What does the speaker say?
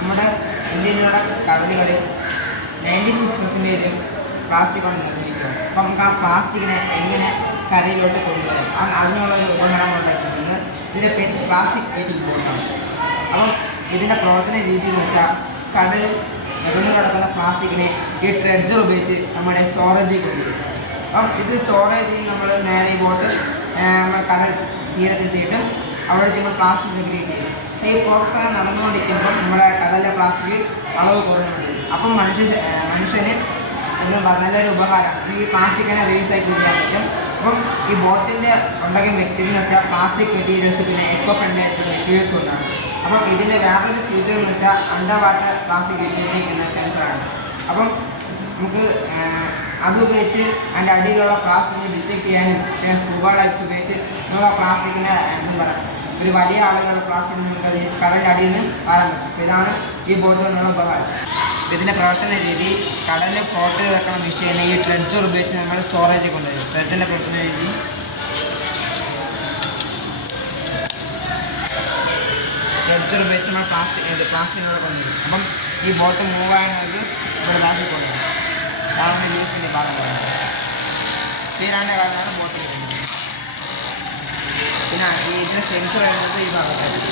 നമ്മുടെ ഇന്ത്യയിലുള്ള കടലുകളിൽ 96% പ്ലാസ്റ്റിക് കൊണ്ട് നിർമ്മിക്കുക. അപ്പം നമുക്ക് ആ പ്ലാസ്റ്റിക്കിനെ എങ്ങനെ കരയിലോട്ട് കൊണ്ടുവരാം, അതിനുള്ള ഒരു ഉപകരണം ഉണ്ടാക്കുന്നത് ഇതിൻ്റെ പേര് പ്ലാസ്റ്റിക് എയ്റ്റിംഗ് ബോട്ടാണ്. അപ്പം ഇതിൻ്റെ പ്രവർത്തന രീതി എന്ന് വെച്ചാൽ കടലിൽ നിറഞ്ഞു കിടക്കുന്ന പ്ലാസ്റ്റിക്കിനെ ഈ ട്രെഡ്ജർ ഉപയോഗിച്ച് നമ്മുടെ സ്റ്റോറേജിൽ കൊണ്ടുവരും. അപ്പം ഇത് സ്റ്റോറേജിൽ നമ്മൾ നേരെ ഈ ബോട്ട് നമ്മൾ കടൽ തീരത്തെത്തിയിട്ട് അവിടെ ചെയ്യുമ്പോൾ പ്ലാസ്റ്റിക് സെഗ്രിഗേറ്റ് ചെയ്യും. ഈ പ്രോസസ്സ് നടന്നുകൊണ്ടിരിക്കുമ്പോൾ നമ്മുടെ കടലിലെ പ്ലാസ്റ്റിക് അളവ് കുറഞ്ഞുകൊണ്ടിരിക്കും. അപ്പം മനുഷ്യന് നല്ലൊരു ഉപകാരമാണ്. ഈ പ്ലാസ്റ്റിക്കിനെ റീസൈക്കിൾ ചെയ്യാൻ പറ്റും. അപ്പം ഈ ബോട്ടിൻ്റെ ഉണ്ടാക്കിയ മെറ്റീരിയൽ എന്ന് വെച്ചാൽ പ്ലാസ്റ്റിക് മെറ്റീരിയൽസ് പിന്നെ എക്കോ ഫ്രണ്ട്ലി ആയിട്ടുള്ള മെറ്റീരിയൽസ് കൊണ്ടാണ്. അപ്പം ഇതിൻ്റെ വേറൊരു ഫ്യൂച്ചർ എന്ന് വെച്ചാൽ അണ്ടർ വാട്ടർ പ്ലാസ്റ്റിക് റീസൈക്ലിംഗ് സെൻസറാണ്. അപ്പം നമുക്ക് അത് ഉപയോഗിച്ച് അതിൻ്റെ അടിയിലുള്ള പ്ലാസ്റ്റിക്കിനെ ഡിറ്റക്ട് ചെയ്യാനും പിന്നെ സ്കൂബ ലൈറ്റ്സ് ഉപയോഗിച്ച് നമുക്ക് ആ പ്ലാസ്റ്റിക്കിനെ എന്താ പറയുക ഒരു വലിയ അളവിലുള്ള പ്ലാസ്റ്റിക് നമുക്കത് കടലിൻ്റെ അടിയിൽ നിന്ന് വാരാൻ പറ്റും. അപ്പോൾ ഇതാണ് ഈ ബോട്ട് കൊണ്ടുള്ള ഉപകാരം. ഇതിൻ്റെ പ്രവർത്തന രീതി കടലിൽ ഫ്ലോട്ട് വെക്കുന്ന മെഷീനെ ഈ ട്രെഡ്ജർ ഉപയോഗിച്ച് നമ്മൾ സ്റ്റോറേജിൽ കൊണ്ടുവരും. ട്രെഡ്ജറിൻ്റെ പ്രവർത്തന രീതി ട്രെഡ്ജർ ഉപയോഗിച്ച് നമ്മൾ പ്ലാസ്റ്റിക്കിനോടെ കൊണ്ടുവരും. അപ്പം ഈ ബോട്ട് മൂവ് ആകുന്നത് ഇവിടെ ബാക്കിൽ കൊണ്ടുവരും. അതാണ് ലീഫിൻ്റെ ഭാഗം പറയുന്നത്. തീരാൻ്റെ കാരണമാണ് ബോട്ട് വരുന്നത്. പിന്നെ ഇതിൻ്റെ സെൻസർ വരുന്നത് ഈ ഭാഗത്തായിട്ട്.